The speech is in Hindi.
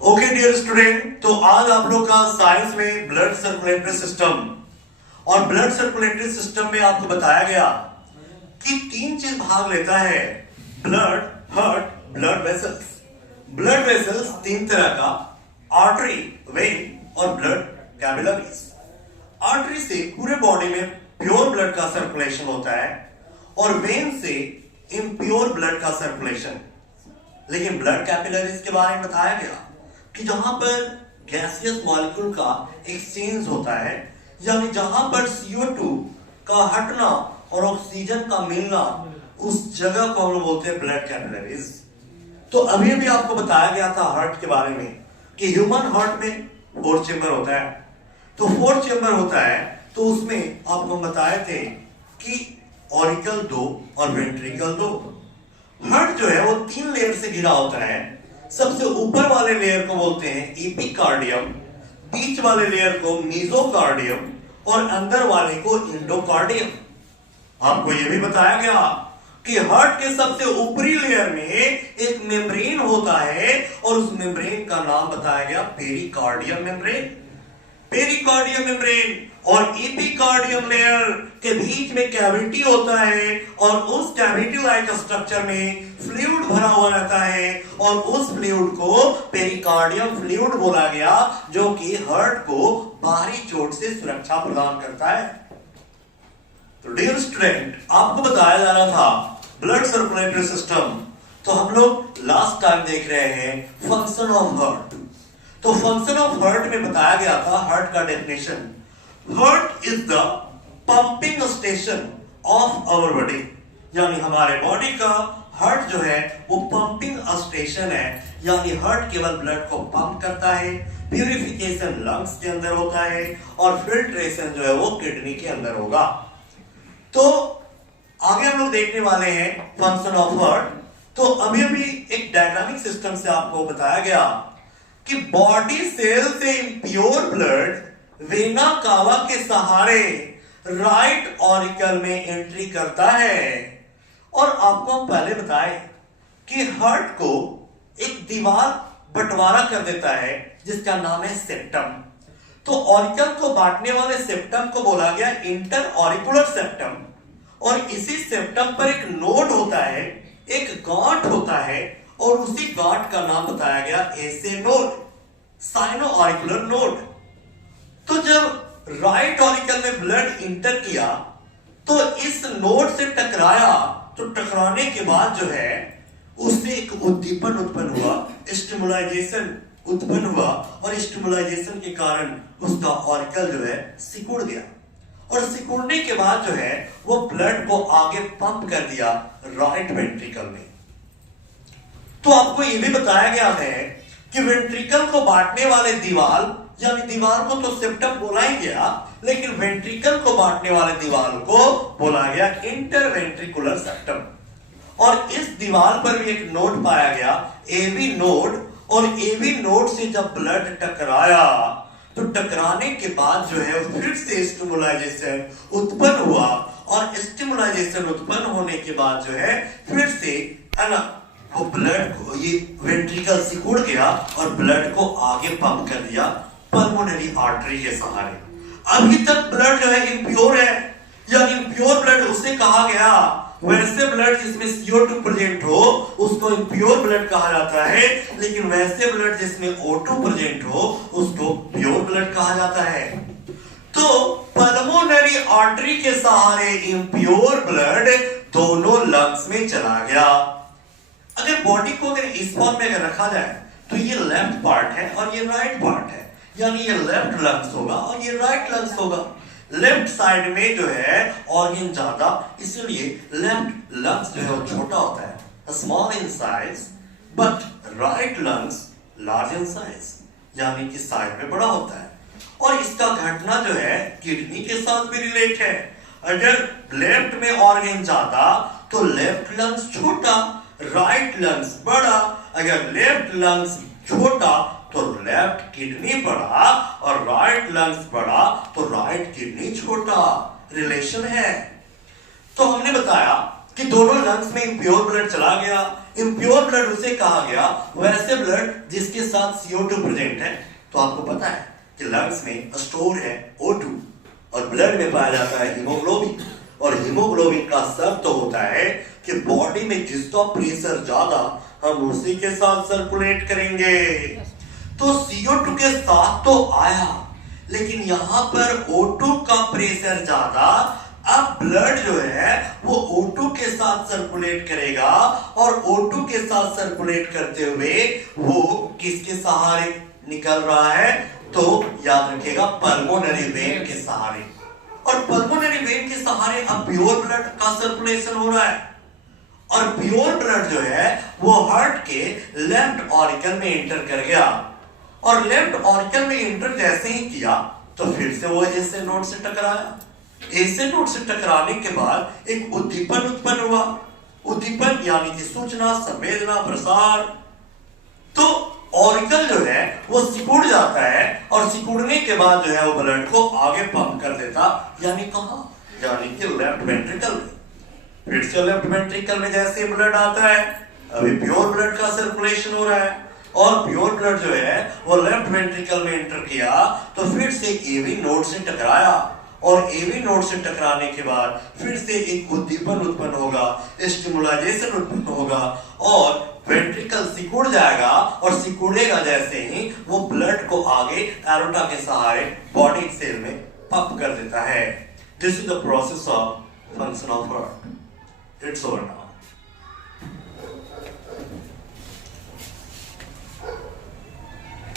ओके डियर स्टूडेंट, तो आज आप लोग का साइंस में ब्लड सर्कुलेटरी सिस्टम और ब्लड सर्कुलेटरी सिस्टम में आपको बताया गया कि तीन चीज भाग लेता है। Blood, heart, blood vessels. Blood vessels तीन तरह का, आर्टरी, वेन और ब्लड कैपिलरीज। आर्टरी से पूरे बॉडी में प्योर ब्लड का सर्कुलेशन होता है और वेन से इम्प्योर ब्लड का सर्कुलेशन। लेकिन ब्लड कैपिलरीज के बारे में बताया गया कि जहां पर गैसियस मॉलिक्यूल का एक्सचेंज होता है, यानी जहां पर CO2 का हटना और ऑक्सीजन का मिलना, उस जगह को हम लोग बोलते हैं ब्लड कैपिलरीज। तो अभी भी आपको बताया गया था हार्ट के बारे में कि ह्यूमन हार्ट में 4 चेंबर होता है। तो 4 चेंबर होता है, तो उसमें आपको बताए थे कि ऑरिकल 2 और वेंट्रिकल 2। हार्ट जो है वो 3 लेयर से घिरा होता है। सबसे ऊपर वाले लेयर को बोलते हैं एपिकार्डियम, बीच वाले लेयर को मेसोकार्डियम और अंदर वाले को एंडोकार्डियम। आपको यह भी बताया गया कि हार्ट के सबसे ऊपरी लेयर में एक मेम्ब्रेन होता है और उस मेम्ब्रेन का नाम बताया गया पेरिकार्डियम मेम्ब्रेन। पेरिकार्डियम मेम्ब्रेन और एपिकार्डियम लेयर के बीच में कैविटी होता है और उस कैविटी लाइक स्ट्रक्चर में फ्लूइड भरा हुआ रहता है और उस फ्लूइड को पेरिकार्डियम फ्लूइड बोला गया, जो कि हार्ट को बाहरी चोट से सुरक्षा प्रदान करता है। तो डियर स्टूडेंट, आपको बताया जा रहा था ब्लड सर्कुलेटरी सिस्टम। तो हम लोग लास्ट टाइम देख रहे हैं फंक्शन ऑफ हार्ट। तो फंक्शन ऑफ हार्ट में बताया गया था हार्ट का definition, heart is the pumping station of our body. यानी हमारे बॉडी का हार्ट जो है वो पंपिंग स्टेशन है, यानी हार्ट केवल ब्लड को पंप करता है। प्यूरिफिकेशन लंग्स के अंदर होता है और फिल्ट्रेशन जो है वो किडनी के अंदर होगा। तो आगे हम लोग देखने वाले हैं फंक्शन ऑफ हार्ट। तो अभी एक डायनामिक सिस्टम से आपको बताया गया कि बॉडी सेल से इम्प्योर ब्लड वेना कावा के सहारे राइट ऑरिकल में एंट्री करता है। और आपको हम पहले बताए कि हार्ट को एक दीवार बंटवारा कर देता है जिसका नाम है सेप्टम। तो ऑरिकल को बांटने वाले सेप्टम को बोला गया इंटर ऑरिकुलर सेप्टम। और इसी सेप्टम पर एक नोड होता है, एक गांठ होता है और उसी गांठ का नाम बताया गया ऐसे नोड, साइनो ऑरिकुलर नोड। तो जब राइट ऑरिकल में ब्लड इंटर किया तो इस नोड से टकराया, तो टकराने के बाद जो है उससे एक उद्दीपन उत्पन्न हुआ, स्टिमुलाइजेशन उत्पन्न हुआ और स्टिमुलाइजेशन के कारण उसका ऑरिकल जो है सिकुड़ गया और सिकुड़ने के बाद जो है वो ब्लड को आगे पंप कर दिया राइट वेंट्रिकल में। तो आपको ये भी बताया गया है कि वेंट्रिकल को बांटने वाले दीवार, यानी दीवार को तो सेप्टम बोला ही गया, लेकिन वेंट्रिकल को बांटने वाले दीवार को बोला गया इंटरवेंट्रिकुलर सेप्टम। और इस दीवार पर भी एक नोड पाया गया, एवी नोड। और एवी नोड से जब ब्लड टकराया तो टकराने के बाद जो है फिर से स्टिमुलाइजेशन उत्पन्न हुआ और स्टिमुलाइजेशन उत्पन्न होने के बाद जो है फिर से है ना वो ब्लड को, ये वेंट्रिकल सिकुड़ गया और ब्लड को आगे पंप कर दिया पल्मोनरी आर्टरी के सहारे। अभी तक ब्लड जो है इम्प्योर है, या इम्प्योर ब्लड उसे कहा गया, वैसे ब्लड जिसमें CO2 प्रेजेंट हो उसको इम्प्योर ब्लड कहा जाता है, लेकिन वैसे ब्लड जिसमें O2 प्रेजेंट हो उसको प्योर ब्लड कहा जाता है। तो पल्मोनरी आर्टरी के सहारे इम्प्योर ब्लड दोनों लंग्स में चला गया। अगर बॉडी को अगर इस फॉर्म में अगर रखा जाए तो ये लेफ्ट पार्ट है और ये राइट पार्ट है, यानी ये लेफ्ट लंग्स होगा और ये राइट लंग्स होगा। लेफ्ट साइड में जो है ऑर्गन ज्यादा, इसलिए लेफ्ट लंग्स जो है वो छोटा होता है, small in size, but right lungs large in size, यानी कि साइड में बड़ा होता है। और इसका घटना जो है किडनी के साथ भी रिलेट है। अगर लेफ्ट में ऑर्गन ज्यादा तो लेफ्ट लंग्स छोटा, राइट लंग्स बड़ा। अगर लेफ्ट लंग्स छोटा तो लेफ्ट किडनी बड़ा और राइट लंग्स बड़ा तो राइट किडनी छोटा। रिलेशन है। तो हमने बताया कि दोनों लंग्स में इम्प्योर ब्लड चला गया। इम्प्योर ब्लड उसे कहा गया वैसे ब्लड जिसके साथ CO2 प्रेजेंट है। तो आपको पता है कि लंग्स में स्टोर है O2 और ब्लड में पाया जाता है हीमोग्लोबिन। और हीमोग्लोबिन का शर्त तो होता है कि बॉडी में जिसका प्रेशर ज्यादा हम उसी के साथ सर्कुलेट करेंगे। तो CO2 के साथ तो आया, लेकिन यहां पर O2 का प्रेशर ज्यादा। अब ब्लड जो है वो O2 के साथ सर्कुलेट करेगा और O2 के साथ सर्कुलेट करते हुए वो किसके सहारे निकल रहा है? तो याद रखिएगा पल्मोनरी वेन के सहारे। और पल्मोनरी वेन के सहारे अब प्योर ब्लड का सर्कुलेशन हो रहा है। और प्योर ब्लड जो है वो हार्ट के लेफ्ट ऑरिकल में एंटर कर गया। और लेफ्ट ऑरिकल में एंटर जैसे ही किया तो फिर से वो एस नोड से टकराया। एस नोड से टकराने के बाद एक उद्दीपन उत्पन्न हुआ। उद्दीपन यानी कि सूचना, संवेदना, प्रसार। तो ऑरिकल जो है वो सिकुड़ जाता है और सिकुड़ने के बाद जो है वो ब्लड को आगे पंप कर देता। यानी कहां? यानी कि लेफ्ट वेंट्रिकल में। फिर से लेफ्ट वेंट्रिकल में जैसे ब्लड आता है, अभी प्योर ब्लड का सर्कुलेशन हो रहा है और प्योर ब्लड जो है वो लेफ्ट वेंट्रिकल में एंटर किया तो फिर से एवी नोड से टकराया। और एवी नोड से टकराने के बाद फिर से एक उद्दीपन उत्पन्न होगा, स्टिमुलाइजेशन उत्पन्न होगा और वेंट्रिकल सिकुड़ जाएगा। और सिकुड़ेगा जैसे ही वो ब्लड को आगे एरोटा के सहारे बॉडी सेल में पंप कर देता है। This is the process of function of heart. It's over now.